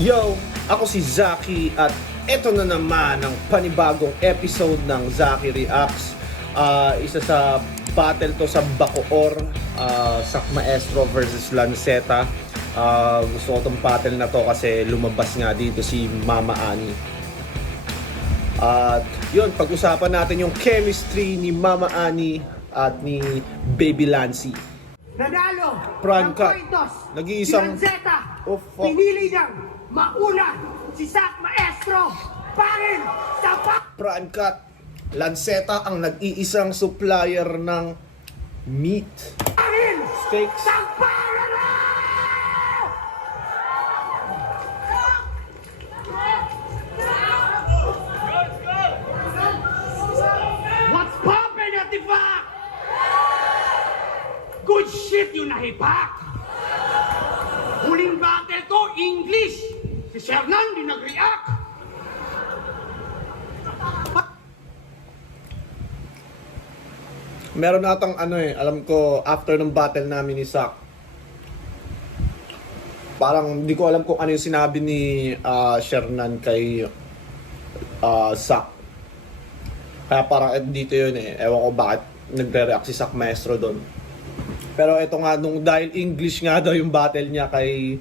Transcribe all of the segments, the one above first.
Yo! Ako si Zaki at eto na naman ang panibagong episode ng Zaki Reacts. Isa sa battle to sa Bacoor, Sak Maestro versus Lanceta. Gusto ko tong battle na to kasi lumabas nga dito si Mama Ani. At yun, pag-usapan natin yung chemistry ni Mama Ani at ni Baby Lancy. Nanalo Pran ng cut. Coitos, Nag-iisang- si Lanceta. Oh, fuck. Pinili niyang mauna si Sak Maestro. Pangin sa Pran cut. Lanceta ang nag-iisang supplier ng meat. pangin Steaks. sa Pangalo! What's poppin' at the back? Good shit yung nahipak. Huling battle ko, English. Si Shernan di nag-react. Meron atang alam ko after ng battle namin ni Sak. Parang hindi ko alam kung ano yung sinabi ni Shernan kay Sak. Kaya parang dito yun Ewan ko bakit nagre-react si Sak Maestro doon. Pero ito nga, dahil English nga daw yung battle niya kay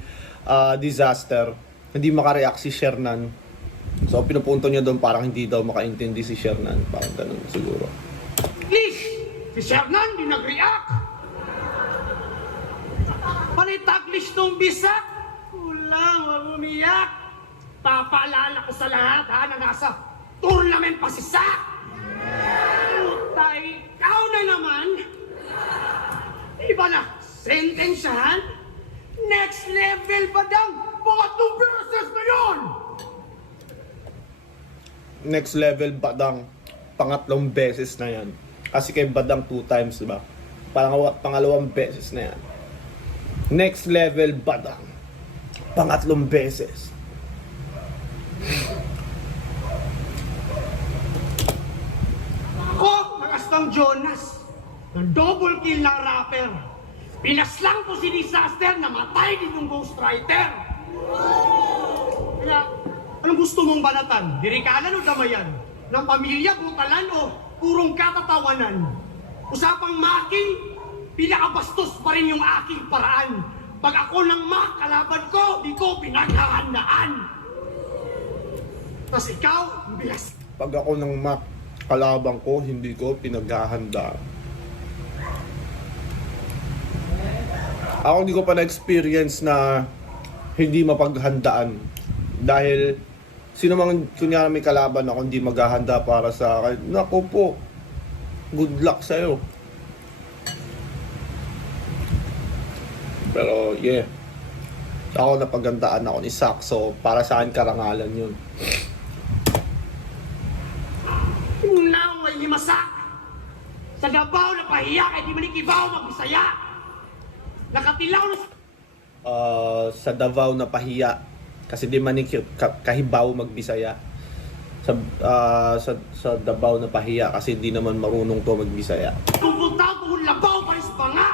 Disaster, hindi makareact si Shernan. So pinupunto niya doon parang hindi daw makaintindi si Shernan. Parang ganun siguro. English. Si Shernan di nag-react. Panitaglish nung bisak. Kulang, wag umiyak. Papaalala ko sa lahat na nasa tournament pa si Sak. Putay, ikaw na naman. Iba na, sentensyahan. Next level pa dang pangatlong beses na yun. Next level Badang, pangatlong beses na yan. Kasi kay Badang 2 times, diba? Pangalawang beses na yan. Next level Badang, pangatlong beses. Ako, ang Astang Jonas, ng double kill ng rapper. Pinaslang ko si Disaster na matay din yung ghostwriter. Kaya, anong gusto mong banatan? Dirikalan o damayan? Ng pamilya, brutalan o purong katatawanan? Usapang maki, pinakabastos pa rin yung aking paraan. Pag ako ng makalaban ko, di ko pinaghahandaan. Tapos ikaw, bilas. Pag ako ng kalabang ko, hindi ko pinaghahanda. Ako hindi ko pa na-experience na hindi mapaghandaan. Dahil sino mang kunyari may kalaban ako hindi maghahanda para sa akin, naku po, good luck sa'yo. Pero yeah, ako napaghandaan ako ni Sak, so para sa akin karangalan yun. Now may himasak. Sa Davao na pahiya kay di manikibaw magbisaya. Nakatilaw na Sa Davao na pahiya kasi di man kahibaw magbisaya. Sa Davao na pahiya kasi di naman marunong to magbisaya. kung punta kung labaw pa is banga.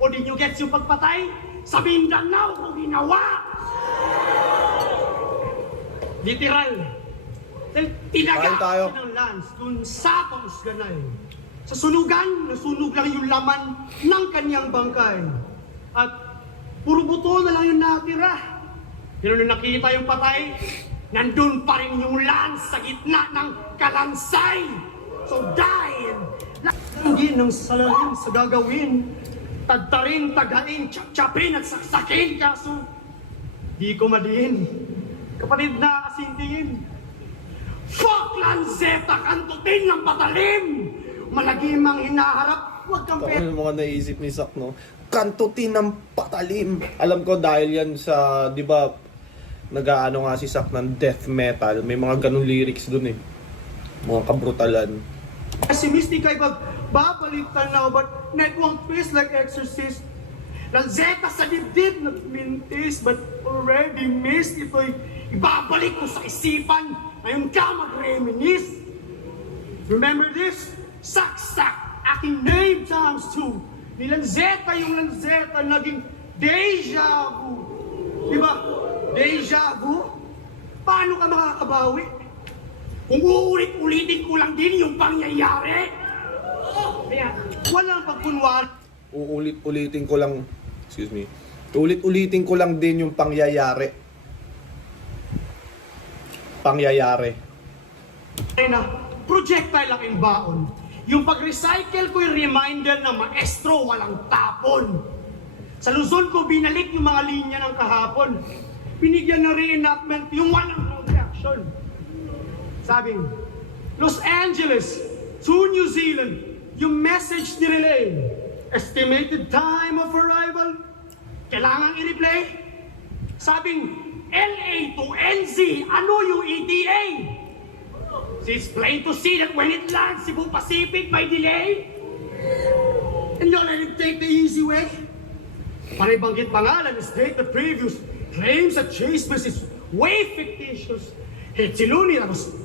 O di nyo gets yung pagpatay? Sa Mindanao kung ginawa. Literal. Kain Tinaga tayo. ng Lance dun sa pamusganay. Sa sunugan, nasunog lang yung laman ng kanyang bangkay. At puro buto na lang yung natira. Pero nung nakita yung patay, nandun pa rin yung Lance sa gitna ng kalansay. So dahil hindi ng salahin sa gagawin, tagtarin, tagain, tsatsapin at saksakin. Kaso di ko madiin. Kapatid na kasintingin. Fuck Lanceta, kantutin ng patalim! Malagim ang hinaharap, huwag kang Ano mga naisip ni Sak, no? Kantutin ng patalim. Alam ko dahil yan sa, di ba, nag-aano nga si Sak ng death metal. May mga ganun lyrics dun Mga kabrutalan. pessimistic ay babalik tanaw, but net won't face like exorcist. Lanceta sa dibdib nagmintis, but already missed. Ito'y ibabalik ko sa isipan. Ngayon ka mag-reminisce. Remember this? Sak-sak, aking name times 2. Ni Lanceta yung Lanceta naging deja vu. Diba? Deja vu? Paano ka makakabawi? Kung uulit-ulitin ko lang din yung pangyayari. Kaya, walang pagkunwari. Uulit-ulitin ko lang, excuse me, ulit-ulitin ko lang din yung pangyayari. Na projectile lang yung baon. Yung pag-recycle ko yung reminder na maestro walang tapon. Sa Luzon ko binalik yung mga linya ng kahapon. Binigyan ng reenactment yung walang reaction. Sabing, Los Angeles to New Zealand, yung message ni-relay. Estimated time of arrival, kailangan i-replay. Sabing, LA to NZ, ano yung ETA? It's plain to see that when it lands, Cebu Pacific by delay. And don't let it take the easy way. Panibanggit pangalan, state the previous claims that Chase is way fictitious. Hate siluni, tapos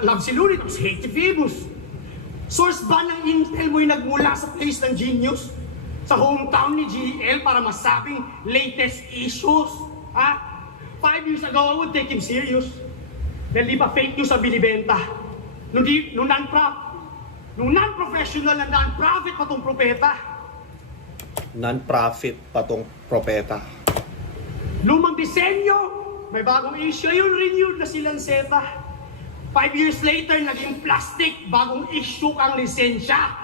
love siluni, tapos hate Phoebus. Source ba ng intel mo'y nagmula sa place ng genius? Sa hometown ni GL para masabing latest issues? Ha? 5 years ago, I would take him serious. Dahil di ba fake news ang binibenta? Nung non-professional na non-profit pa tong propeta. Non-profit pa tong propeta. Lumang disenyo, may bagong issue, yung renewed na si Lanceta. 5 years later, naging plastic, bagong issue kang lisensya.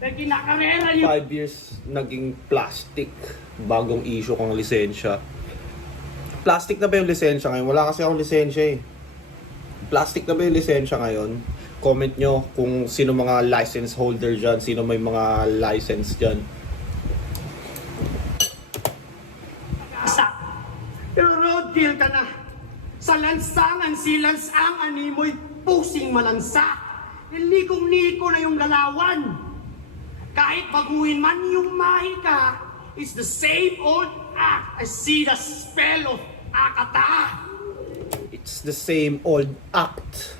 Dahil kinakarera yung... 5 years naging plastic, bagong issue kang lisensya. Plastic na ba yung lisensya ngayon? Wala kasi akong lisensya eh. Plastic na ba yung lisensya ngayon? Comment nyo kung sino mga license holder dyan, sino may mga license dyan. Pero roadkill ka na. Sa lansangan, si Lansang animoy pusing malansa. Nilikong-liko na yung galawan. Kahit baguhin man yung mahika, it's the same old act. I see the spell of Akata. It's the same old act.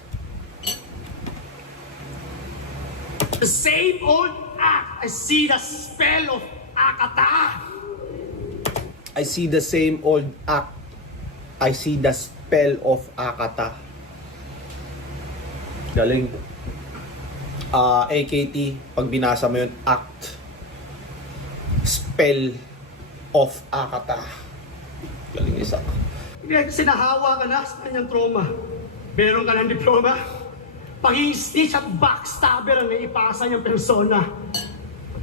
The same old act. I see the spell of Akata. I see the same old act. I see the spell of Akata. Galing. AKT, pag binasa mo yun, act. Spell of Akata. Galing isa. Sinahawa ka na sa kanyang trauma. Meron ka ng diploma. Pag-i-stitch at backstabber ang naipasa niyang persona.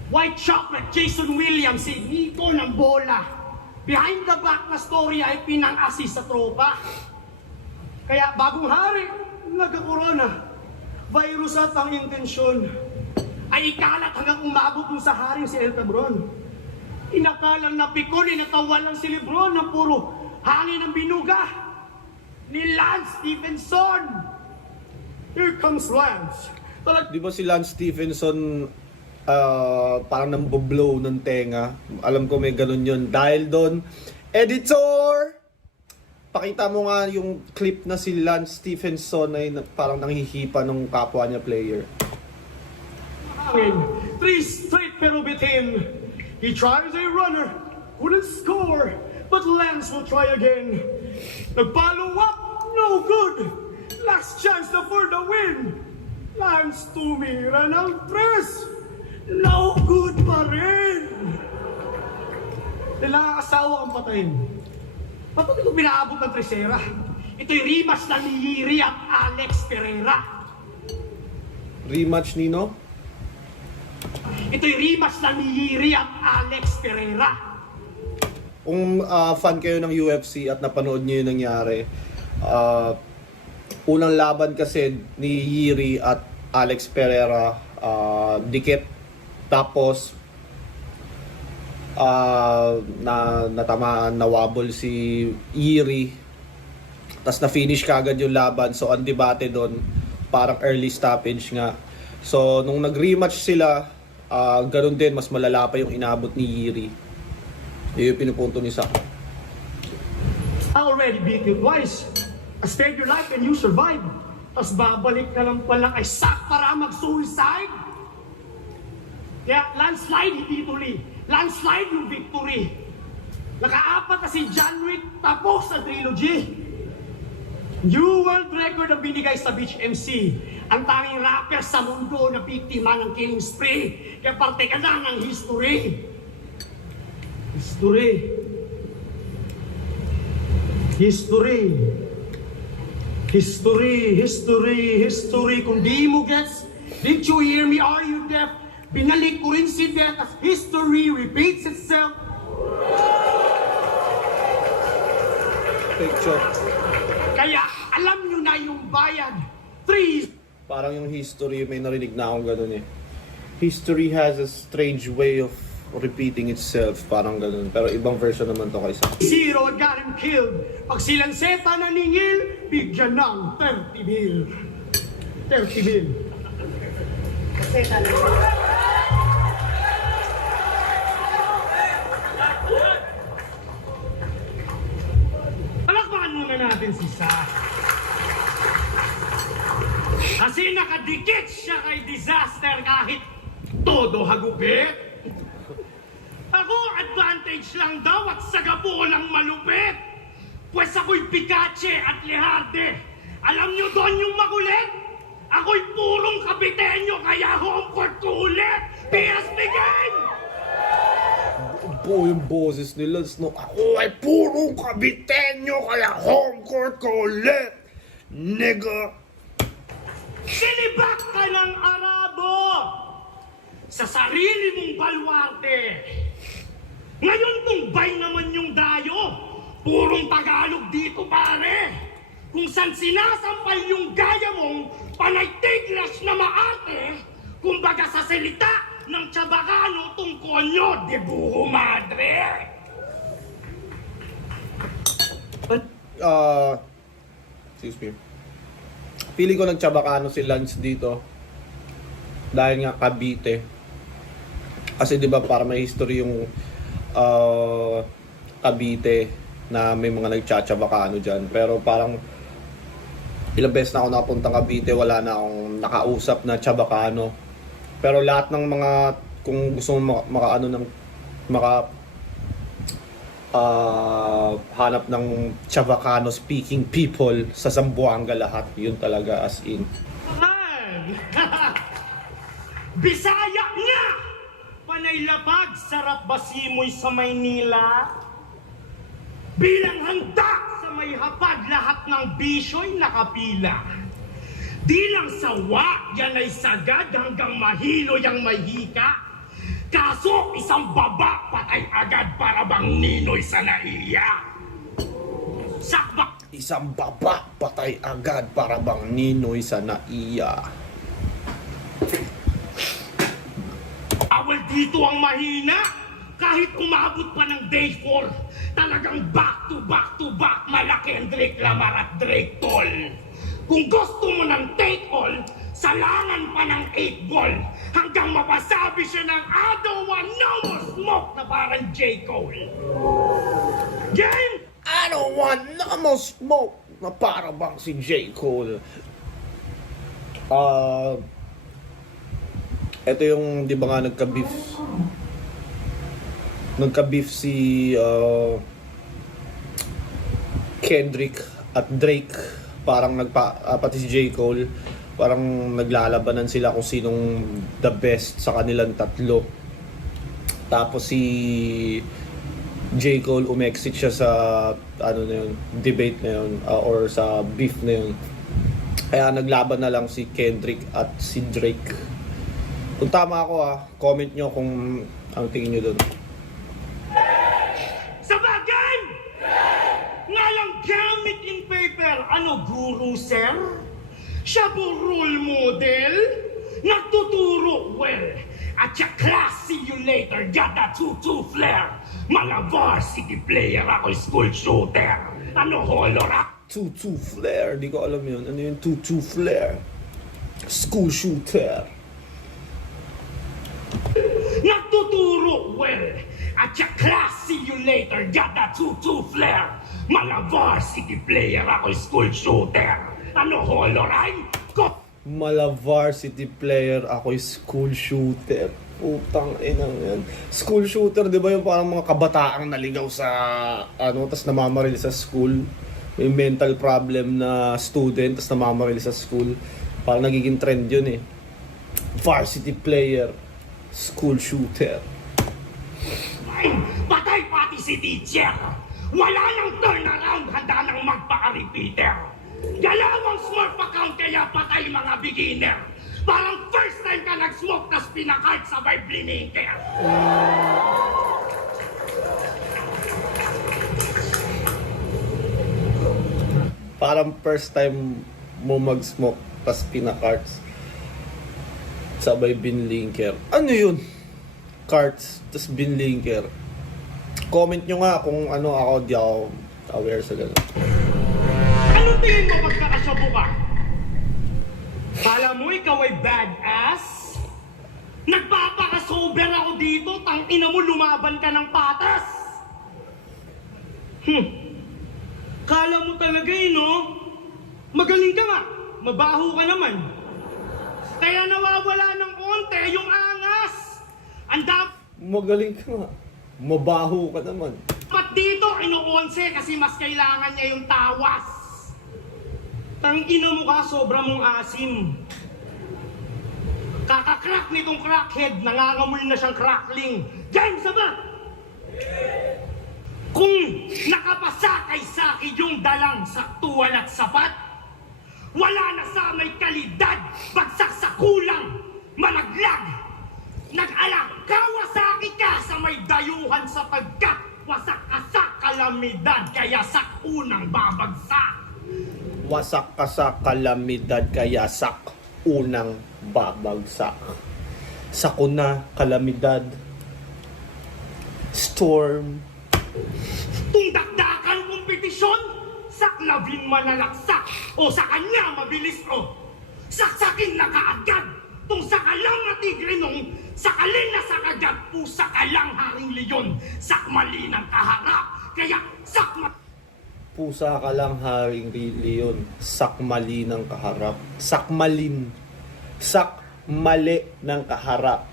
White chocolate, Jason Williams, si Nico ng bola. Behind the back na story ay pinang-assist sa tropa. Kaya bagong hari, nagka-corona. Virus at ang intensyon ay ikalat hanggang umabot dun sa haring si El Cabron. Inakalang napikon, inatawan lang si Lebron na puro hangin ng binuga ni Lance Stephenson. Here comes Lance. Di ba si Lance Stephenson parang namboblow ng tenga? Alam ko may ganun yun. Dahil doon, editor! Pakita mo nga yung clip na si Lance Stephenson ay parang nanghihipa ng kapwa niya player. Hangin, 3 straight pero bitin. He tries a runner, couldn't score. But Lance will try again. Nag-follow up, no good. Last chance na for the win. Lance tumira ng press. No good pa rin. Nakakasawa ang patayin. Ba't ito pinaabot ng Tresera? Ito'y rematch na ni Yiri at Alex Pereira. Rematch nino? Ito'y rematch na ni Yiri at Alex Pereira. Kung fan kayo ng UFC at napanood niyo yung nangyari, unang laban kasi ni Yiri at Alex Pereira, dikit. Tapos, natamaan, nawabol si Yiri. Tapos na-finish kagad yung laban. So, ang debate doon, parang early stoppage nga. So, nung nag-rematch sila, ganun din, mas malala pa yung inabot ni Yiri. Yun yung pinupunto ni Sak. I already beat you twice. I spared your life and you survived. Tapos babalik ka lang pala kay Sak para mag-suicide. Kaya landslide, hindi tuloy. Landslide yung victory. Nakaapat na si John Wick, tapos sa trilogy. New world record ang binigay sa Beach MC. Ang tanging rapper sa mundo na biktima ng killing spree. Kaya parte ka na ng history. History. History. History, history, history. Kung di mo gets, did you hear me? Are you deaf? Binalik ko rin si death as history repeats itself. Picture. Kaya alam nyo na yung bayad. 3 Parang yung history, may narinig na akong ganun eh. History has a strange way of repeating itself. Parang ganun. Pero ibang version naman to kaysa. 0 got him killed. Pag silang seta naningil, bigyan ng 30 mil. 30 mil. Seta na. Palakpakan muna natin si Sa. Kasi nakadikit siya kay disaster kahit todo hagupit. Ako, advantage lang daw at sagapo lang malupit. Pwes ako'y Pikache at Leharde. Alam nyo doon yung makulit? Ako'y purong kapitenyo kaya home court ko ulit. PS begin! Buo yung boses nila. No? Ako ay purong kabitenyo kaya home court ko ulit. Nigga. Sinibak ka ng Arabo sa sarili mong balwarte. Ngayon tumbay naman yung dayo. Purong Tagalog dito pare. Kung saan sinasampal yung gaya mong panay tiglas na maarte. Kumbaga sa salita ng Chabacano tungkonyo de buho madre. Excuse me. Pili ko ng Chabacano si Lance dito. Dahil nga Cavite. Kasi di ba para may history yung Cavite na may mga nagcha-Chabacano dyan. Pero parang ilang beses na ako nakapuntang Cavite, wala na akong nakausap na Chabacano. Pero lahat ng mga, kung gusto mo hanap ng Chabacano speaking people sa Zamboanga lahat, yun talaga as in. Bisaya niya! Panay labag, sarap basimoy sa Maynila. Bilang handa sa may hapag, lahat ng bisyo'y nakapila. Di lang sawa, yan ay sagad hanggang mahilo yang may hika. Kaso isang baba, patay agad para bang ninoy sa naiya. Sakbak! Isang baba, patay agad para bang ninoy sa naiya. Awal dito ang mahina. Kahit umabot pa ng day 4, talagang back to back, malaki ang Drake Lamar at Drake Toll. Kung gusto mo ng take all, salangan pa ng 8 ball hanggang mapasabi siya ng I don't want no more smoke na parang J. Cole. Game! I don't want no more smoke na para bang si J. Cole. Ito yung, di ba nga nagka-beef si Kendrick at Drake. Parang pati si J. Cole, parang naglalabanan sila kung sinong the best sa kanilang tatlo. Tapos si J. Cole umexit siya sa debate na yun, or sa beef na yun. Kaya naglaban na lang si Kendrick at si Drake. Kung tama ako comment nyo kung ang tingin nyo dun. Sa bagay! Nga lang gamit in paper, ano guru, sir? Siya po role model? Nagtuturo well. At siya class, see you later, got that 2-2 flair. Mga varsity player, ako school shooter. Ano holora? 2-2 flare, di ko alam yun. Ano yung 2-2 flare? School shooter. Nagtuturo well. At siya class, see you later, got that 2-2 flair. Mga varsity player, ako school shooter. Ano holoray? Mala varsity player, ako'y school shooter. Putang inang yan. School shooter, di ba yung parang mga kabataang naligaw sa tas namamaril sa school. May mental problem na student, tas namamaril sa school. Parang nagiging trend yun eh. Varsity player, school shooter. Ay, patay pati si teacher. Wala nang turnaround, handa nang magpa-repeater. Dalawang smart account kaya patay mga beginner. Parang first time ka nag-smoke tas pinakart sabay bliniker. Parang first time mo mag-smoke, tas pinakarts. Sabay binlinker. Ano yun? Carts, tas binlinker. Comment nyo nga kung ano ako, di ako aware sa ganun. Anong tingin mo pagkakasyabo ka? Kala mo ikaw ay badass? Nagpapaka-sober ako dito, tangina mo lumaban ka ng patas. Kala mo talaga no? Magaling ka nga, mabaho ka naman. Kaya nawawala ng konti yung angas. Magaling ka nga. Mabaho ka naman. Dapat dito, ino-11 kasi mas kailangan niya yung tawas. Tangina mo ka, sobra mong asim. Kakakrak nitong crackhead, nangangamoy na siyang crackling. Diyan sa ba? Kung nakapasakay sa akin yung dalang saktuan at sapat, wala na sa may kalidad, bagsak sa kulang, malaglag. Nag-alak Kawasaki ka sa may dayuhan sapagkat wasak ka sa kalamidad, kaya sa unang babagsak. Wasak ka sa kalamidad, kaya sak unang babagsak. Sakuna, kalamidad, storm. Kung dakdakan kompetisyon, saklabin malalaksak o sa kanya mabilis o saksakin na kaagad. Kung sakalang na tigre nung sakalin na sakagat, pusa ka lang haring leyon, sakmali ng kaharap, kaya Pusa ka lang haring leon, sakmali ng kaharap. Sakmalin. Sakmali ng kaharap.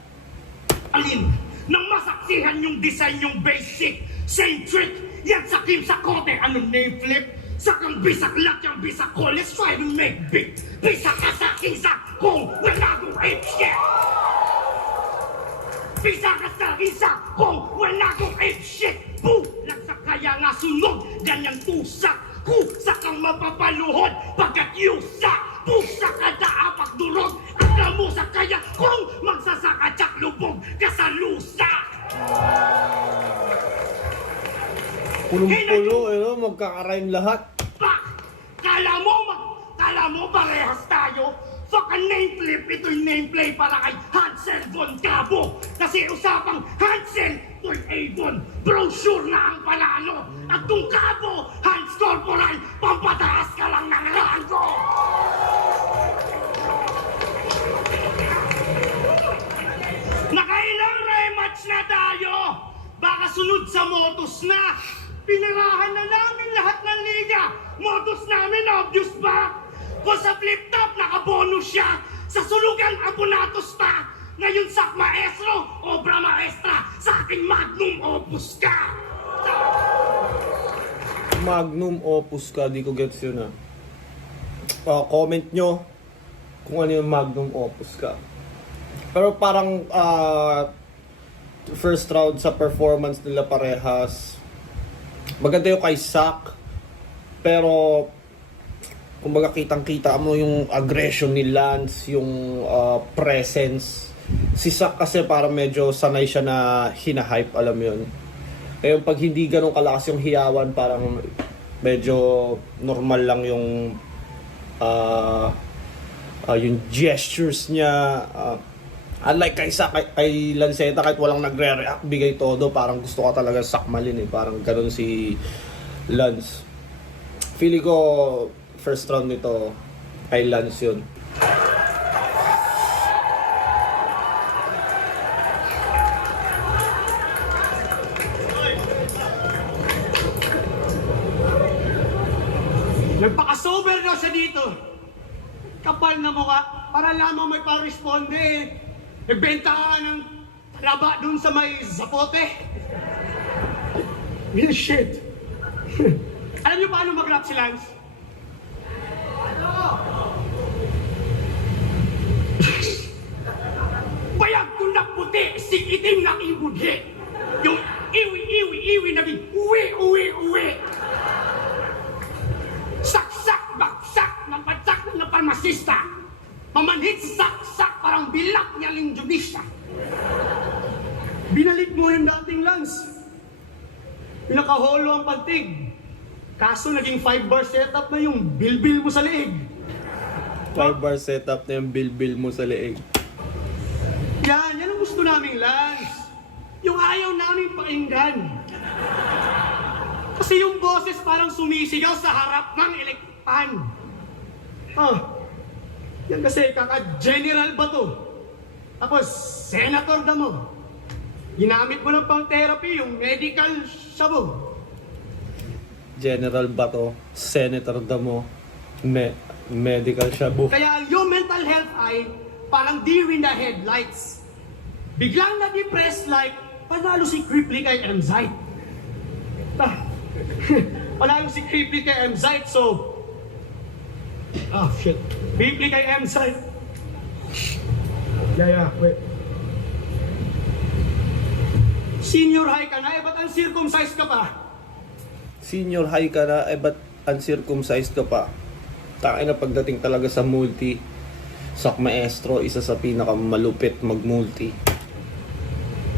alin nang masaksihan yung design yung basic, same trick, yan sa Kim sa kote, anong name flip? Sakang bisaklat yung bisako, let's try to make big. Bisa ka sa kisa kung wala kong ape shit. Bisa ka sa kisa kung wala kong ape shit. Bulag sa kaya nga sunog, ganyang tusak. Kusa kang mapapaluhod pagkat yusa. Pusa ka daapak durog, at mo sa kaya kung magsasaka tsak lubog ka sa lusa. Pulong-pulo, magkakarime lahat. Pak! Kala mo parehas tayo? Fuck a name flip, ito'y nameplay para kay Hansel von Cabo. Kasi usapang Hansel, to'y Avon. Brochure na ang panalo. At kung Cabo, Hans Corporal, pampataas ka lang ng rango. Nakailang rematch na tayo. Baka sunod sa Motus na. Pinirahan na namin lahat ng liga. Modus namin, obvious ba? Kung sa flip-top, nakabonus siya. Sa sulugan, abonatos pa. Ngayon sa maestro, obra maestra. Sa aking magnum opus ka. Magnum opus ka, di ko gets yun comment nyo kung ano yung magnum opus ka. Pero parang first round sa performance nila parehas. Maganda yung kay Sak. Pero kumbaga kitang-kita mo yung aggression ni Lance, yung presence. Si Sak kasi parang medyo sanay siya na hinahype, alam mo yun. Eh yung pag hindi ganun kalakas yung hiyawan, parang medyo normal lang yung yung gestures niya. Unlike kay Sak, kay Lanceta, kahit walang nagre-react, bigay todo, parang gusto ka talaga sakmalin eh. Parang ganun si Lance. Feeling ko first round nito ay Lance yun. Nagpaka-sober na siya dito. Kapal na mukha. Para lamang may pa-responde eh. Nagbenta ka ng laba dun sa may zapote. Real shit. Alam niyo paano mag-rap si Lance? Bayag ko na puti, si itim na ibudhi. Yung iwi, naging uwi. Saksak, baksak, ng padsak ng parmasista. Mamanhit sa saksak, parang bilak niya linjunista. Binalik mo yung dating Lance. Pinakaholo ang pantig. Kaso naging 5-bar setup na yung bilbil mo sa leeg. 5-bar setup na yung bilbil mo sa leeg. Yan ang gusto naming Lance. Yung ayaw namin pakinggan. Kasi yung boses parang sumisigaw sa harap ng elekpan. Yan kasi kaka-general ba to? Tapos, senator na mo. Ginamit mo ng pang-therapy yung medical sabog. General Bato, Senator Damo, medical shabu. Kaya yung mental health ay parang deer in the headlights. Biglang na-depress like panalo si Cripply kay Emzite. Panalo si Cripply kay Emzite, so... shit. Cripply kay Emzite. Wait. Senior high ka na, ba't uncircumcised ka pa? Senior high ka na, ba't uncircumcised ka pa? Tayo na pagdating talaga sa multi. Sak Maestro, isa sa pinakamalupit mag-multi.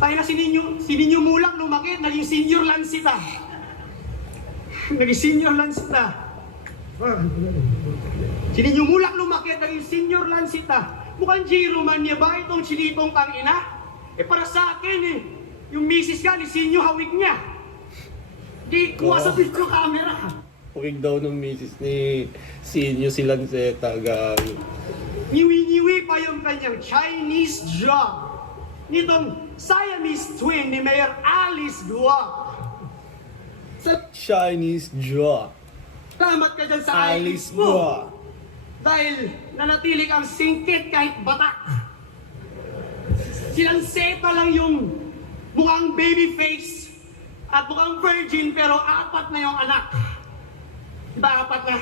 Tayo na si Ninyo Mulak lumakit, naging senior lansita. Si Ninyo Mulak lumakit, naging senior lansita. Mukhang Giro man niya ba itong chinitong tangina? Para sa akin yung misis ka ni Sinyo hawig niya. Di kuha sa video camera. Huwag daw ng misis ni Sinyo si Lanceta, gago. Niwi-niwi pa yung kanyang Chinese job nitong Siamese twin ni Mayor Alice Guo. Chinese jaw. Salamat ka dyan sa Alice Alice mo. Guo. Dahil nanatilik ang singkit kahit batak. Silang seta lang yung mukhang baby face at mukhang virgin pero 4 na yung anak. Diba 4 na?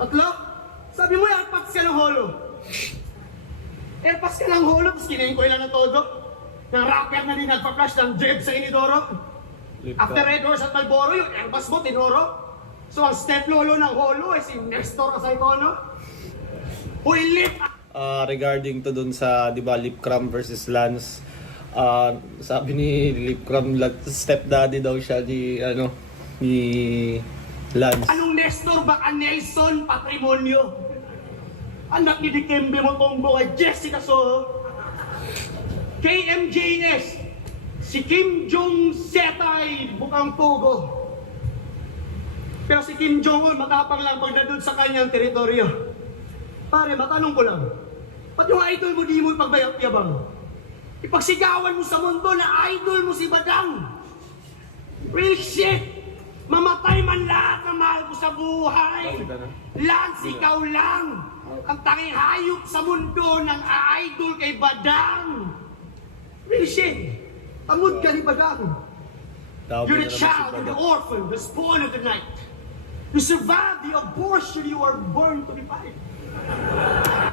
3? Sabi mo airpods ka ng holo. Airpods ka ng holo, tapos kinain ko ilan na todo. Ng rapper na din nagpa-flash ng jeb sa Inidoro. After Red Horse at Malboro, yung airpods mo, tinoro. So ang step lolo ng holo ay si Nestor Asaytono. Uy, lip! Regarding to dun sa, di ba, Lip Cram versus Lance, sabi ni Lip Cram, stepdaddy daw siya ni Lance. Anong Nestor baka Nelson Patrimonio? Anak ni Dikembe Motombo kay Jessica Soho. KMJS, si Kim Jong-set ay bukang pogo. Pero si Kim Jong-un matapang lang pag nandun sa kanyang teritoryo. Pare, matanong ko lang, ba't yung idol mo di mo ipagbayang-yabang? Ipagsigawan mo sa mundo na idol mo si Badang. Real shit! Mamatay man lahat na mahal ko sa buhay. Lance, ikaw lang ang tanging hayop sa mundo ng idol kay Badang. Real shit! Tamod ka ni Badang. You're the child of the orphan, the spawn of the night. You survived the abortion you were born to be fight.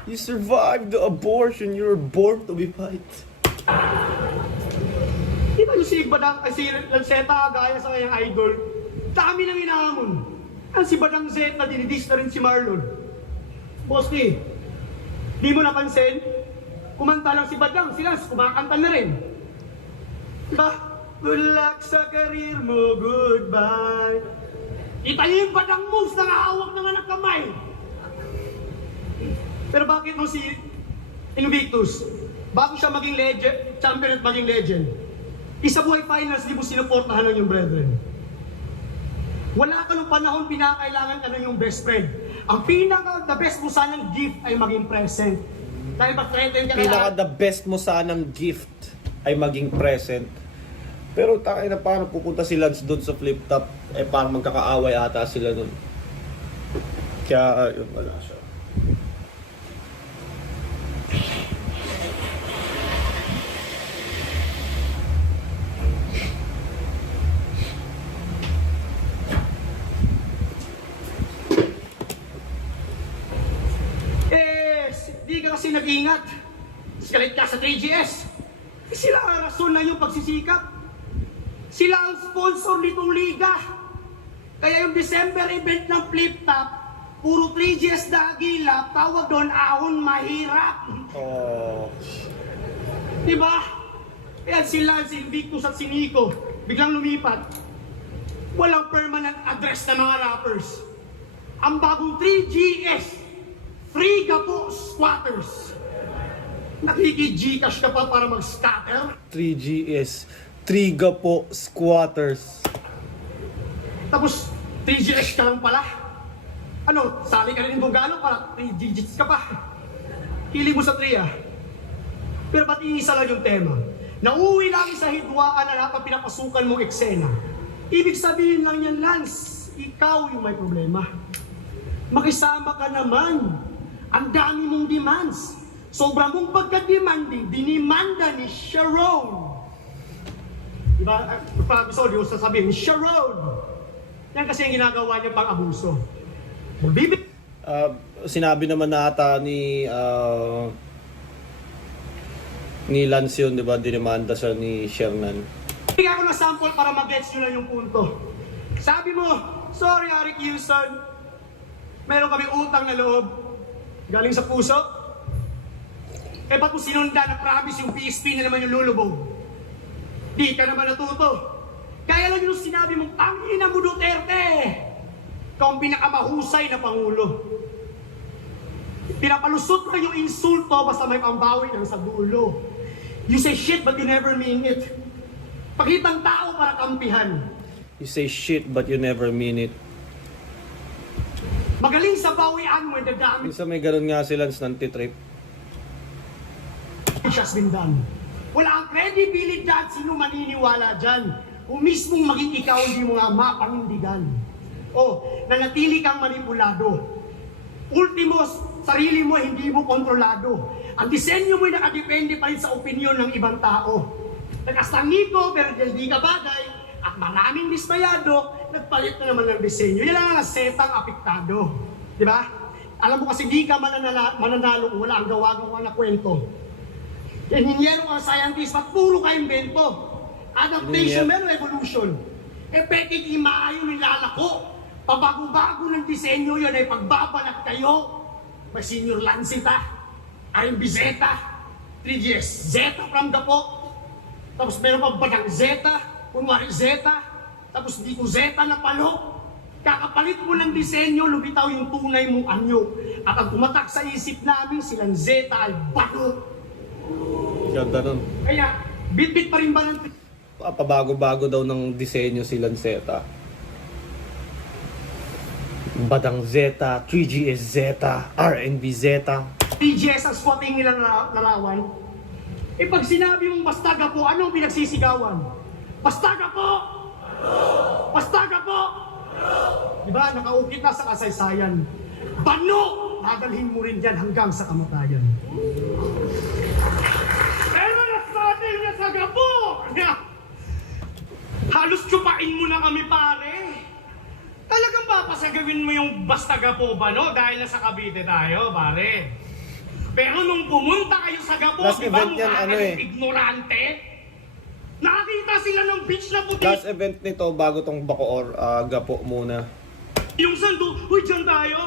You survived the abortion, you were born to be fight. Di ba yung si Badang, si Lanceta, gaya sa kanyang idol, dami nang inahamon. Ang si Badang Z na dinidis na rin si Marlon. Boski, di mo napansin? Kumanta lang si Badang, sila kumakanta na rin. Diba? Good luck sa career mo, goodbye. Kita niyo yung Badang moves na hawak ng anak kamay. Pero bakit mo si Invictus, bago siya maging legend, champion at maging legend, isa buhay finals, di mo sinuportahan ng yung brethren. Wala ka nung panahon pinakailangan ka ng yung best friend. Ang the best mo sanang gift ay maging present. Dahil mag-threaten ka na The best mo sanang gift ay maging present. Pero takay na paano pupunta si Lance doon sa flip top, parang magkakaaway ata sila doon. Kaya, yun wala siya. kasi nag-ingat. Galit ka sa 3GS. Sila ang rason na yung pagsisikap. Sila ang sponsor nitong liga. Kaya yung December event ng Flip Top, puro 3GS na agila, tawag doon, ahon mahirap. Oh. Diba? Kaya si Lance, si Invictus at si Nico, biglang lumipat. Walang permanent address na mga rappers. Ang bagong 3GS, Free Gapo Squatters. Nakiki-Gcash ka pa para mag-scatter? 3GS. Triga po squatters. Tapos 3GS ka lang pala? Ano, sali ka rin ng Bugano para 3 digits ka pa? Hiling mo sa 3 ah. Pero ba't iisa lang yung tema? Nauwi lang sa hidwaan na dapat pinapasukan mong eksena. Ibig sabihin lang yan, Lance, ikaw yung may problema. Makisama ka naman. Ang dami mong demands. Sobra mong pagka-demanding, dinimanda ni Sharon. Diba? Episode yung sasabihin, Sharon. Yan kasi yung ginagawa niya pang abuso. Magbibig. Sinabi naman na ata ni Lance yun, di ba? Dinimanda siya ni Shernan. Bigyan ko ng sample para mag-gets nyo lang yung punto. Sabi mo, sorry Arik Houston, meron kami utang na loob. Galing sa puso. Eh ba't mo sinunda na promise yung PSP na naman yung lulubog? Di ka naman natuto. Kaya lang yung sinabi mong, tangina mo Duterte! Ikaw ang pinakamahusay na Pangulo. Pinapalusot ka yung insulto basta may pambawi ng sa dulo. You say shit but you never mean it. Pakitang tao para kampihan. You say shit but you never mean it. Magaling sa bawian when the damage Minsan may ganun nga si Lance nantitrip. has been done. Wala ang credibilidad, sino maniniwala dyan? Kung mismong maging ikaw, hindi mo nga mapanindigan. O, nanatili kang manipulado. Ultimo, sarili mo hindi mo kontrolado. Ang disenyo mo ay nakadepende pa rin sa opinyon ng ibang tao. Nagkastangiko, pero di ka bagay, at maraming dismayado, nagpalit na naman ng disenyo. Yan lang ang setang apektado. Di ba? Alam mo kasi di ka mananalo kung wala ang gawa-gawa na kwento. Engineer o scientist, ba't puro ka invento? Adaptation, meron evolution. Eh, pekig imaayo nilalako. Pabago-bago ng disenyo yun ay pagbabalat kayo. May senior Lancita, RMB Zeta, 3GS, Zeta from the po. Tapos meron pa batang Zeta, kunwari Zeta, tapos di ko Zeta na palo. Kakapalit mo ng disenyo, lumitaw yung tunay mong anyo. At ang tumatak sa isip namin, silang Zeta ay balo. Ganda nun. Kaya, bit-bit pa rin ba ng Pabago-bago daw ng disenyo si Lanceta. Badang Zeta, 3GS Zeta, RNB Zeta. 3GS ang spotting nilang larawan? Eh pag sinabi mong bastaga po, anong pinagsisigawan? Bastaga po! Bastaga po! Diba, nakaukit na sa kasaysayan. Bano! Dadalhin mo rin dyan hanggang sa kamatayan. Pero nasabi niya sa gapo! Halos tsupain mo na kami, pare. Talagang papasagawin mo yung bastaga po ba, no? Dahil nasa Cavite tayo, pare. Pero nung pumunta kayo sa Gapo, Last di ba event yan, mukha ano kayong eh. ignorante? Nakakita sila ng beach na puti. Last event nito bago tong Bacoor, Gapo muna. Yung sando, huy, dyan tayo.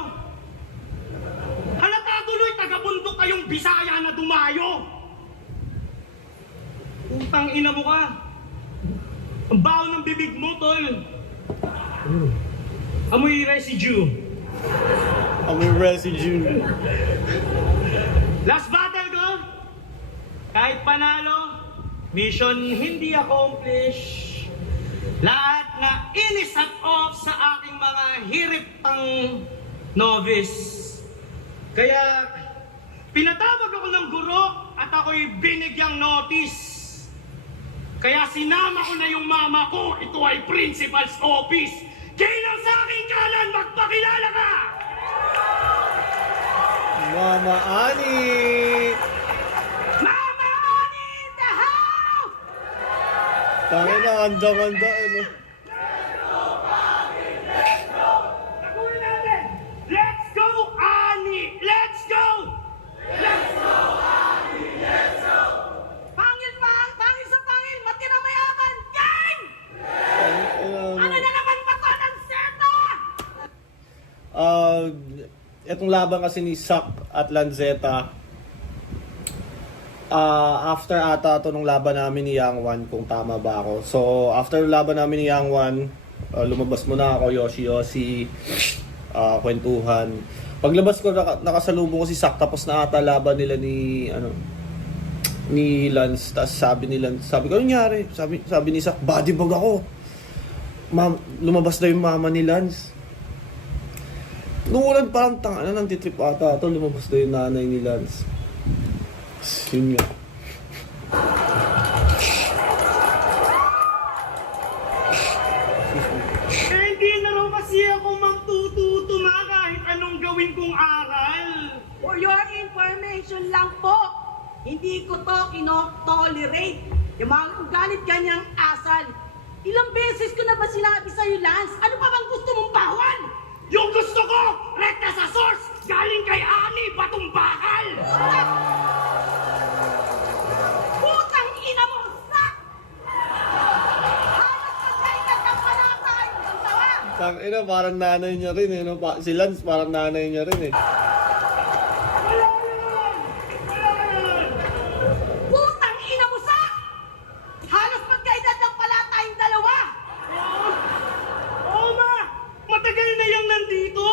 Halata tuloy, taga-bundok kayong Bisaya na dumayo. Utang ina mo ka. Ang baho ng bibig mo, tol. Amoy residue. Amoy residue. Last battle ko. Kahit panalo, mission hindi accomplished. Lahat na inisat off sa aking mga hirip pang novice. Kaya, pinatawag ako ng guro at ako'y binigyang notice. Kaya sinama ko na yung mama ko, ito ay principal's office. Kailang sa aking kanan, magpakilala ka! Mama Ani! Mama Ani in the house! Tangin na, ganda-ganda. Ano? Taguin natin! Let's go, Ani! Let's go! Let's go! Itong laban kasi ni Sak at Lanzetta, after ata ito nung laban namin ni Yang Wan, kung tama ba ako. So, after laban namin ni Yang Wan, lumabas muna ako, Yoshi, kwentuhan. Paglabas ko, nakasalubong ko si Sak, tapos na ata laban nila ni Lance. Tapos sabi ni Lance, sabi ko, ano nangyari? Sabi ni Sak, bodybag ako. Lumabas na yung mama ni Lance. Nung ulan parang nantitrip ata ito, lumabas na yung nanay ni Lance. Yun nga. Hindi na raw kasi ako magtututuma kahit anong gawin kong aral. For your information lang po, hindi ko to kino-tolerate. Yung mga galit ganyang asal. Ilang beses ko na ba sinabi sa'yo, Lance? Ano pa bang gusto mong bawal? Yung gusto ko, rekta sa source, galing kay Ani Batong Bakal. Putang ina mo, Sak! Halos patay ka sa panatay! Ang tawa! Tang ina, parang nanay niya rin eh. No? Si Lance parang nanay niya rin eh. Wala yan! Wala yan! Putang ina mo, Sak! Halos magkaedad lang pala tayong dalawa! Oo ma! Matagal na yung nandito!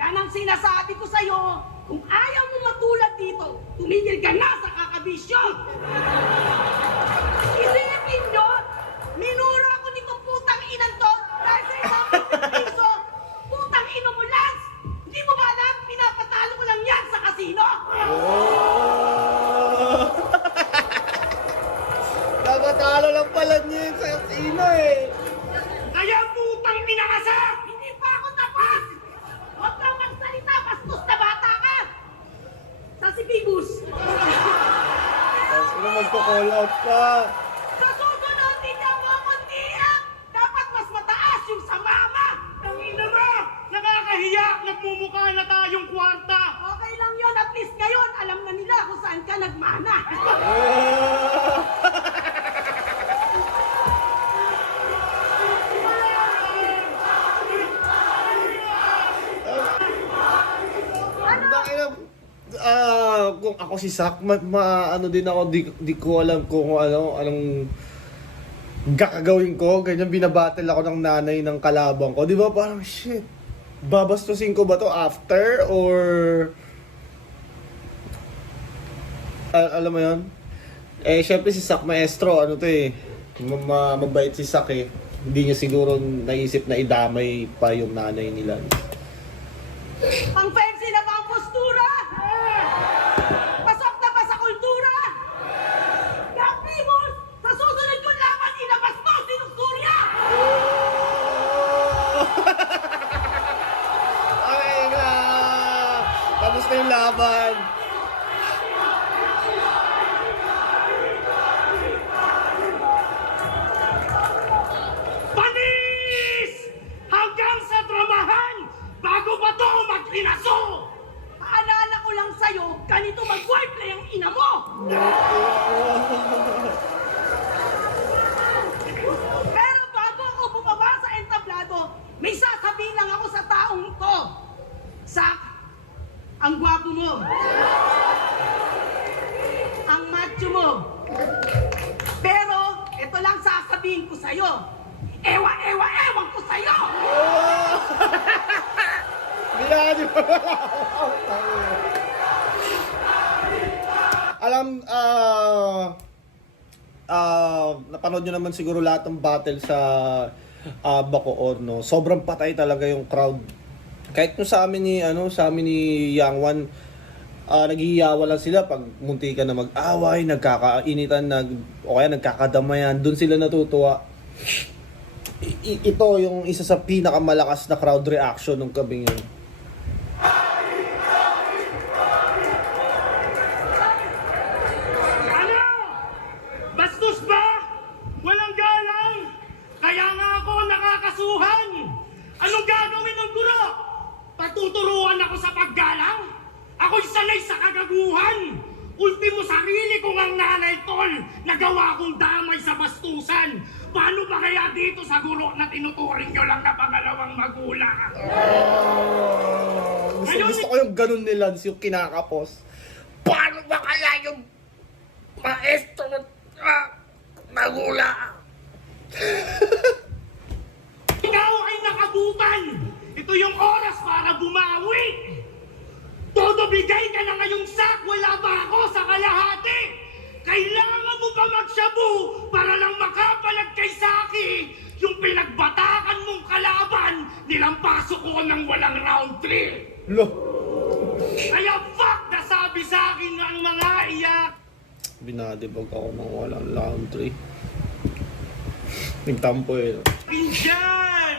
Yan ang sinasabi ko sa'yo. Kung ayaw mo matulad dito, tumigil ka na sa kakabisyo! Isipin nyo, minura ako nitong putang inan to dahil sa isang piso. Putang ino mo, Lance! Hindi mo ba alam, pinapatalo ko lang yan sa kasino? Nakatalo lang pala niya yun sa kasino eh. Kaya putang pinakasak! Hindi pa ako tapos! Huwag kang magsalita, bastos na bata ka! Sa si Pibus! Ano magko-call out pa? Sa susunod, tingnan mo ako tiyak! Dapat mas mataas yung sa mama! Ang ina mo! Nakakahiya! Nagmumukha na tayong kwarta! Okay lang yun, at least ngayon, alam na nila kung saan ka nagmana. Kung ako si Sak, ano din ako, di ko alam kung anong gagawin ko. Ganyan binabattle ako ng nanay ng kalabang ko. Di ba parang shit, babastusin ko ba to after or alam mo yun? Eh syempre si Sak maestro, ano to eh, mabait si Sak eh. Hindi niya siguro naisip na idamay pa yung nanay nila. Ang fancy na ba ang postura? Pasok na ba sa kultura? Kapimos, sa susunod kong laban, ilabas mo si Surya! Okay na! Tapos na yung laban. Panis! Hanggang sa dramahan! Bago pa to mag-inaso! Paalala ko lang sa'yo, ganito mag-wordplay ang ina mo! Pero bago ako bumaba sa entablado, may sasabihin lang ako sa taong to. Sak, ang gwapo mo. Ang macho mo. Pero, ito lang sasabihin ko sa'yo. Ewan ko sa'yo! Binadi pa. Alam, napanood nyo naman siguro lahat ng battle sa Bacoor, no? Sobrang patay talaga yung crowd. Kahit nung sa amin ni Yang Wan, naghihiyawa lang sila pag munti ka na mag-away, nagkakainitan, o kaya nagkakadamayan, dun sila natutuwa. Ito yung isa sa pinakamalakas na crowd reaction nung gabing yun. Ano? Bastos ba? Walang galang? Kaya nga ako nakakasuhan! Anong gagawin ng guro? Patuturuan ako sa paggalang? Ako'y sanay sa kagaguhan! Ultimo sarili kong ang nanay tol, nagawa kong damay sa bastusan. Paano ba kaya dito sa guro na tinuturing nyo lang na pangalawang magulang? Gusto ko yung ganun ni Lance, yung kinakapos. Paano ba kaya yung maestro magulang? Ikaw ay nakabutan! Ito yung oras para bumawi! Todo bigay ka na ngayong sak, wala pa ako sa kalahati! Kailangan mo pa magsyabu para lang makapalag kay Saki yung pinagbatakan mong kalaban nilampaso ko ng walang round 3! Lo, Kaya fuck na sabi sa akin ng mga iyak! binadibag ako ng walang laundry. Nagtampo eh. Diyan!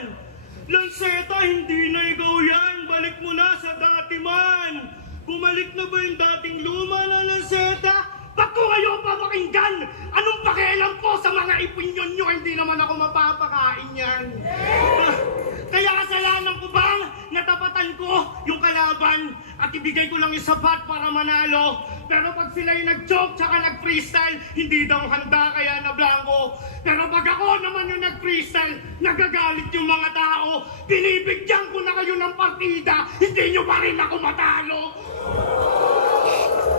Lanceta, hindi na ikaw yan! Balik mo na sa dati man! Bumalik na ba yung dating luma na Lanceta? Ba't ko kayo papakinggan? Anong pakialam ko sa mga opinion nyo? Hindi naman ako mapapakain yan! Kaya kasalanan ko bang natapatan ko yung kalaban at ibigay ko lang yung sapat para manalo? Pero pag sila'y nag-joke tsaka nag-freestyle, hindi daw handa kaya na blanco. Pero pag ako naman yung nag-freestyle, nagagalit yung mga tao. Binibigyan ko na kayo ng partida, hindi nyo pa rin ako matalo.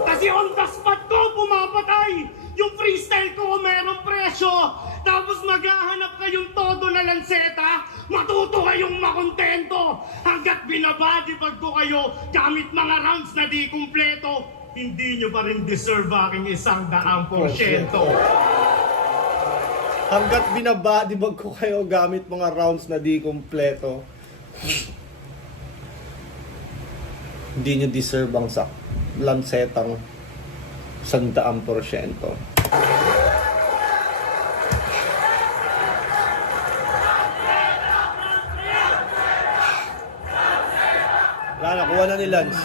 Kasi on the spot ko, pumapatay. Yung freestyle ko, merong presyo. Tapos maghahanap kayong todo na Lanceta, matuto kayong makontento. Hanggat binabadibag ko kayo gamit mga rounds na di kumpleto, hindi nyo pa rin deserve aking 100%. Hanggat binabadibag ko kayo gamit mga rounds na di kumpleto, hindi nyo deserve ang Lancetang 100%. Wala, nakuha na ni Lance.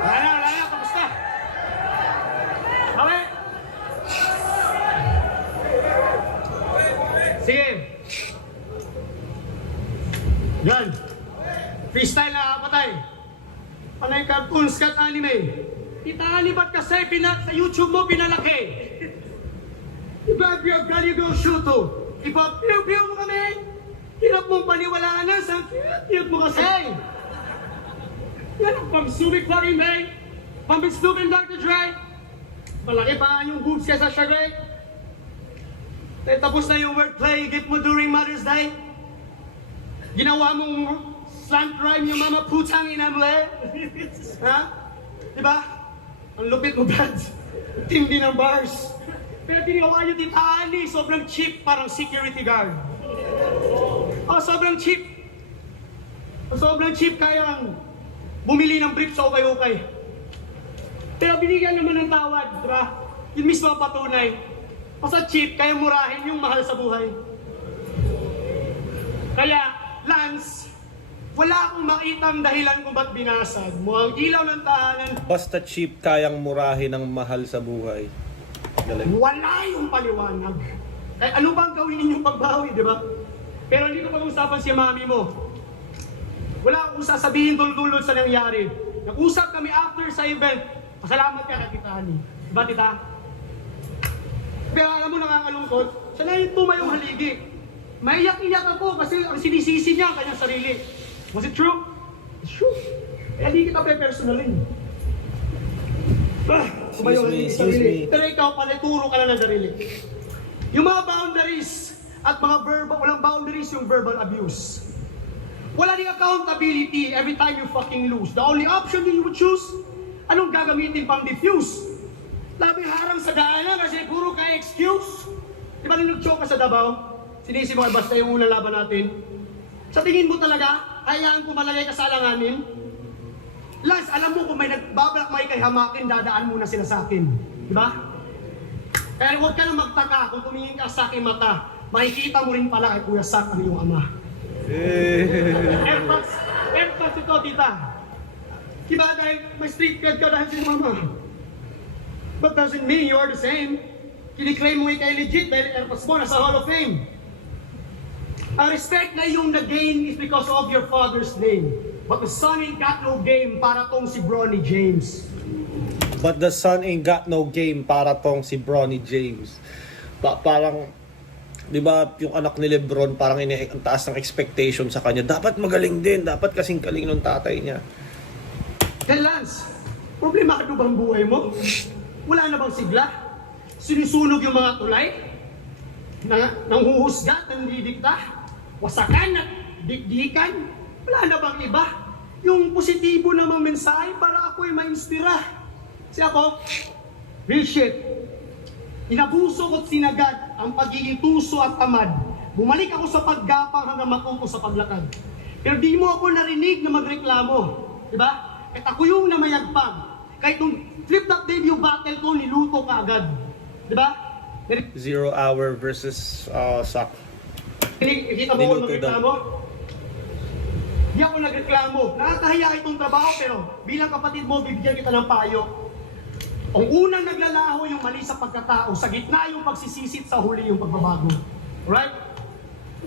Wala na, kamusta? Okay. Sige. Yan. Freestyle na patay. Panay cartoons kat anime. Kita ba't kasi sa YouTube mo pinalaki? Iba you go shoot to. Iba piyo mo kami. Hirap mong paniwalaan na sa cute mo kasi. Yan ang pang-sumic pa rin, man. Pang-Snoop and Dr. Dre. Malaki pa yung boobs kesa siya, Greg. Tapos na yung wordplay, gift mo during Mother's Day. Ginawa mong slant rhyme yung mama putang ina mo eh. Ha? Diba? Ang lupit mo, Brad. Tindi ng bars. Pero tinigawa nyo Tita Annie, sobrang cheap, parang security guard. Oh, sobrang cheap. Sobrang cheap, kaya lang bumili ng brief sa ukay-ukay. Pero binigyan naman ng tawad, diba? Yun mismo ang patunay. Basta cheap, kaya murahin yung mahal sa buhay. Kaya, Lance, wala akong makitang dahilan kung ba't binasag mo ang ilaw ng tahanan. Basta cheap, kayang murahin ng mahal sa buhay. Galing. Wala yung paliwanag. Kaya ano bang gawin ninyong pagbawi, di ba? Pero hindi ko pag-usapan si mami mo. Wala akong sasabihin dulot sa nangyari. Nag-usap kami after sa event. Pasalamat ka kay Tita Annie. Diba, Tita? Pero alam mo, nakakalungkot. Siya na yung tumayong haligi. Maiyak-iyak ako kasi ang sinisisi niya ang kanyang sarili. Was it true? It's true. Kaya hindi kita pe-personalin. Tumayong haligi sa sarili. Pero ikaw, palituro ka lang ng sarili. Yung mga boundaries at mga walang boundaries yung verbal abuse. Wala ding accountability every time you fucking lose. The only option you would choose, anong gagamitin pang diffuse? Labi harang sa daanan kasi puro ka excuse. Di ba nung nag-choke ka sa Davao? Sinisi mo basta yung unang laban natin? Sa tingin mo talaga, hayaan ko malagay ka sa alanganin? Lance, alam mo kung may nagbabalak may kay hamakin, dadaan muna sila sa akin. Di ba? Kaya huwag ka nang magtaka kung tumingin ka sa aking mata. Makikita mo rin pala kay Kuya Sak ang iyong ama. Airpods ito, tita. Diba dahil may street cred ka dahil si mama? But doesn't mean you are the same. Kiniklaim mo ikay legit dahil airpods mo nasa Hall of Fame. Ang respect na yung na-gain is because of your father's name. But the son ain't got no game para tong si Bronny James. But the son ain't got no game para tong si Bronny James. Parang Di ba, yung anak ni Lebron, parang ang taas ng expectation sa kanya. Dapat magaling din. Dapat kasing galing ng tatay niya. Hey Lance, problemado bang buhay mo? Wala na bang sigla? Sinusunog yung mga tulay? Nanghuhusga, nanlidikta? Wasakan at dikdikan? Wala na bang iba? Yung positibo na mga mensahe para ako'y ma-inspira. Kasi ako, real shit. Inabuso ko't sinagad ang pagiging tuso at tamad. Bumalik ako sa paggapang hanggang matuto sa paglakad. Pero di mo ako narinig na magreklamo. Diba? Kahit ako yung namayagpag. Kahit nung flip-top debut battle ko, niluto ka agad. Diba? 0 hour versus Sak. Kita mo ako Niluto magreklamo? Di ako nagreklamo. Nakakahiya itong trabaho pero bilang kapatid mo, bibigyan kita ng payo. Ang unang naglalaho yung mali sa pagkatao, sa gitna yung pagsisisit, sa huli yung pagbabago. Alright?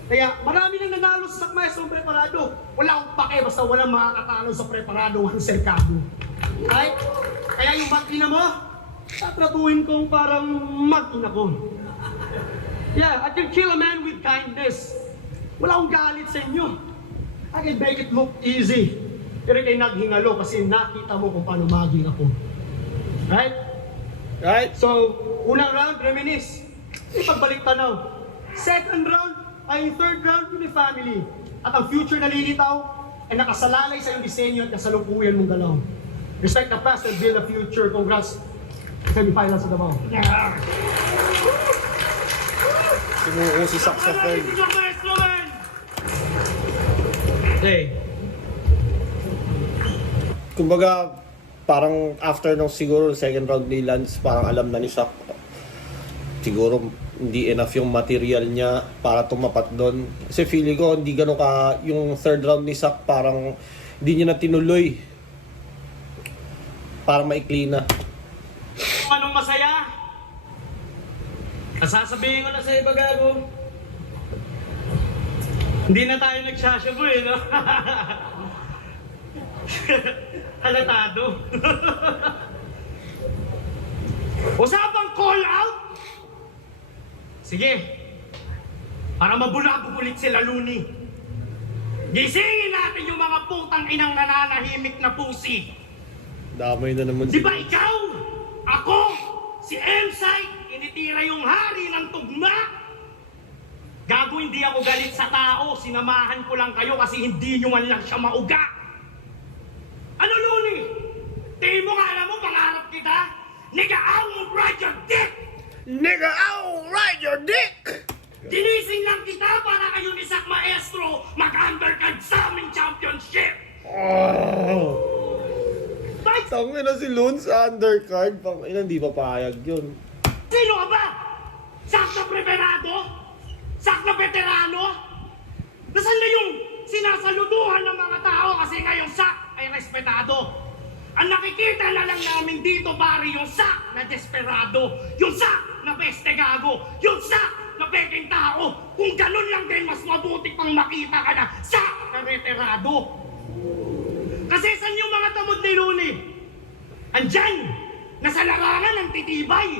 Kaya marami nang nanalo sa maestro preparado. Wala akong pake basta walang makakatalo sa preparado ang serkado. Alright? Kaya yung mag-ina mo, tatratuhin kong parang mag-ina ko. Yeah, I can kill a man with kindness. Wala akong galit sa inyo. I can make it look easy. Pero kayo naghingalo kasi nakita mo kung paano maging ako. Right? Right? So, unang round, reminisce. Ipagbalik tanaw. Second round, ay third round, yung family. At ang future na lilitaw ay nakasalalay sa iyong disenyo at kasalukuyan mong galaw. Respect the past and build a future. Congrats. Semi-finals sa Davao. Sumuko si Sak sa third. Hey. Kumbaga, parang after nung siguro second round ni Lance, parang alam na ni Sak. Siguro hindi enough yung material niya para tumapat doon. Kasi feeling ko hindi gano'n ka, yung third round ni Sak parang hindi niya na tinuloy. Parang maikli na. Anong masaya? Sasabihin ko na sa iba, gago. Hindi na tayo nagsashabu eh, no? Halatado. Usapang call out? Sige. Para mabulago ulit sila Luni. Gisingin natin yung mga putang inang nananahimik na pusi. Damay na naman Di ba ikaw? Ako? Si M-Site? Initira yung hari ng tugma? Gago, hindi ako galit sa tao. Sinamahan ko lang kayo kasi hindi nyo man lang siya mauga. Ano, Luni? Tingin mo nga alam mo, pangarap kita? Nigga, I'll ride your dick! Nigga, I'll ride your dick! Ginising lang kita para kayo ni Sak Maestro mag-undercard sa aming championship! Oh! Bakit? Tangin na si Lun sa undercard. Pang hindi papayag yun. Sino ka ba? Sak na preparado? Sak na veterano? Nasaan na yung sinasaluduhan ng mga tao kasi ngayong Sak ay respetado? Ang nakikita na lang namin dito pare yung Sak na desperado, yung Sak na peste gago, yung Sak na peking tao. Kung ganun lang din, mas mabuti pang makita ka na Sak na veterado. Kasi saan yung mga tamod ni Luni? Andyan, nasa larangan ng titibay.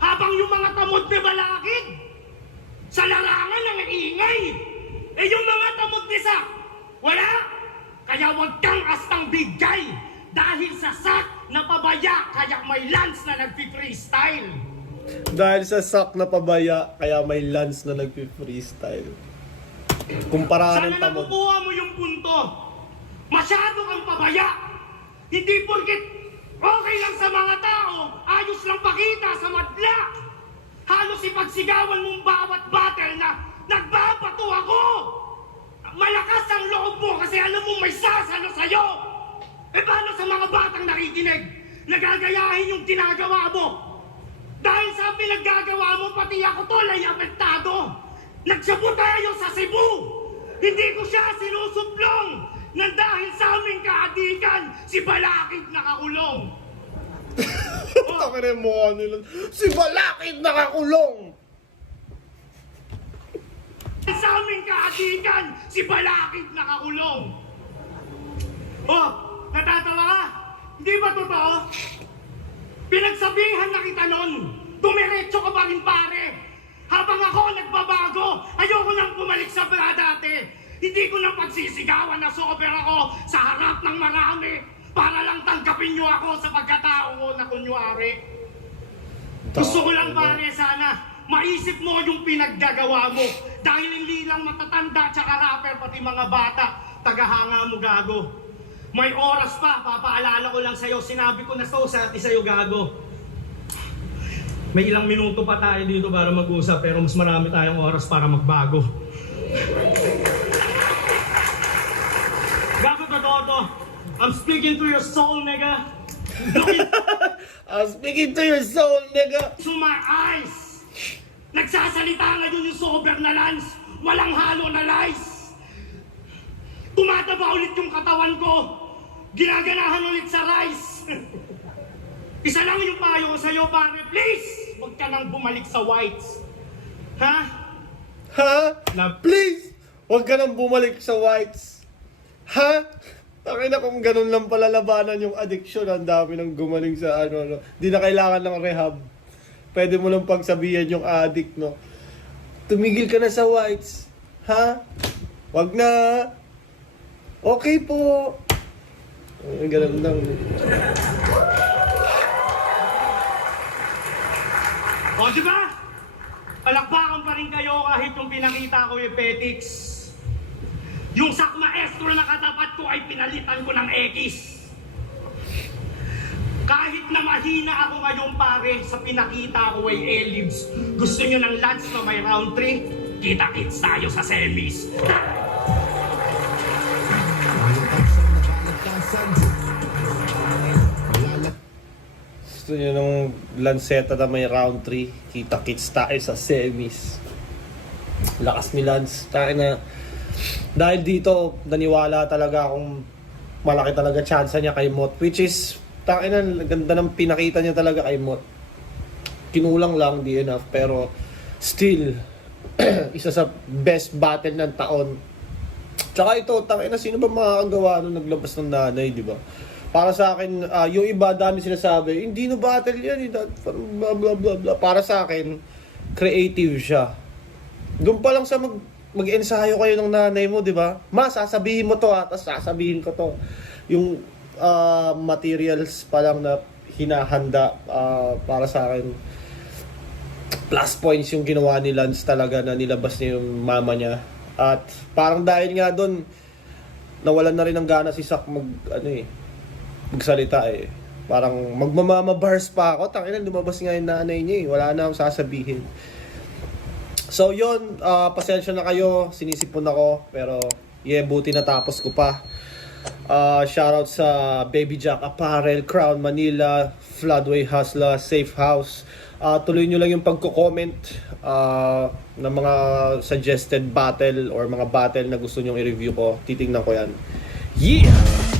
Habang yung mga tamod ni Balakid, sa larangan ng ingay. Eh yung mga tamod ni Sak, wala. Kaya huwag kang astang bigay. Dahil sa Sak na pabaya, kaya may Lance na nagpi-freestyle. Dahil sa Sak na pabaya, kaya may Lance na nagpi-freestyle. Kumpara ng Sana tamod. nakukuha mo yung punto. Masyado kang pabaya. Hindi porket okay lang sa mga tao, ayos lang pakita sa madla. Halos ipagsigawan mong bawat battle na nagbabato ako. Malakas ang loob mo kasi alam mo may sasalo sa'yo. Eh paano sa mga batang nakikinig? Nagagayahin yung ginagawa mo. Dahil sa pinaggagawa mo, pati ako tol ay apektado. Nagsabu tayo sa Cebu. Hindi ko siya sinusuplong. Nang dahil sa aming kaadikan, si Balakid nakakulong. Tangin mo nila. Si Balakid nakakulong! Sa aming kaadikan, si Balakid nakakulong. Oh, natatawa ka? Hindi ba totoo? Pinagsabihan na kita nun. Dumiretso ka pa rin pare. Habang Habang ako nagbabago, ayoko nang bumalik sa dati. Hindi ko nang pagsisigawan na sober ako sa harap ng marami para lang tanggapin niyo ako sa pagkatao ko na kunwari. Gusto ko lang pare sana, maisip mo yung pinaggagawa mo. Dahil hindi lang matatanda tsaka rapper, pati mga bata, tagahanga mo gago. May oras pa, papaalala ko lang sa'yo, sinabi ko na sa'yo gago. May ilang minuto pa tayo dito para mag-usap, pero mas marami tayong oras para magbago. Gago totoo to. I'm speaking to your soul, nigga. I'm speaking to your soul, nigga. To my eyes. Nagsasalita ngayon yung sober na Lance. Walang halo na lies. Tumataba ulit yung katawan ko. Ginaganahan ulit sa rice. Isa lang yung payo ko sa'yo, pare. Please, huwag ka nang bumalik sa whites. Ha? Ha? Na- Please, huwag ka nang bumalik sa whites. Ha? Takay na kung ganun lang pala labanan yung addiction, ang dami nang gumaling sa ano. Di na kailangan ng rehab. Pwede mo lang pagsabihan yung addict, no? Tumigil ka na sa whites. Ha? Wag na. Okay po. Ganun lang. O, di ba? Palakpakan pa rin kayo kahit yung pinakita ko yung petics. Yung sak maestro na katapat ko ay pinalitan ko ng X. Kahit na mahina ako ngayon pare, sa pinakita ko ay ellipse. Gusto nyo ng Lance na may round 3? Kita-kits tayo sa semis. Gusto nyo nung Lanceta na may round 3. Kita-kits tayo sa semis. Lakas ni Lance. Tayo na. Dahil dito, naniwala talaga akong malaki talaga chance niya kay Mot. Which is, tayo na, ganda ng pinakita niya talaga kay Mot. Kinulang lang, di enough. Pero, still, isa sa best battle ng taon. Tsaka ito, tangin na, sino ba makakagawa nung naglabas ng nanay, di ba? Para sa akin, yung iba, dami sinasabi, hindi no battle yan, blah blah blah blah. Para sa akin, creative siya. Doon pa lang sa mag-ensayo kayo ng nanay mo, di ba? Ma, sasabihin mo to tapos sasabihin ko to. Yung materials pa lang na hinahanda para sa akin, plus points yung ginawa ni Lance talaga na nilabas niya yung mama niya. At parang dahil nga doon, nawalan na rin ng gana si Sak magsalita eh. Parang magmamama-bars pa ako. Tangina, lumabas nga yung nanay niya eh. Wala na akong sasabihin. So yun, pasensya na kayo. Sinisipon ako. Pero yeah, buti natapos ko pa. Shoutout sa Baby Jack Apparel, Crown Manila, Floodway Hustler, Safe House. Tuloy nyo lang yung pagko-comment ng mga suggested battle or mga battle na gusto nyong i-review ko. Titingnan ko yan. Yeah!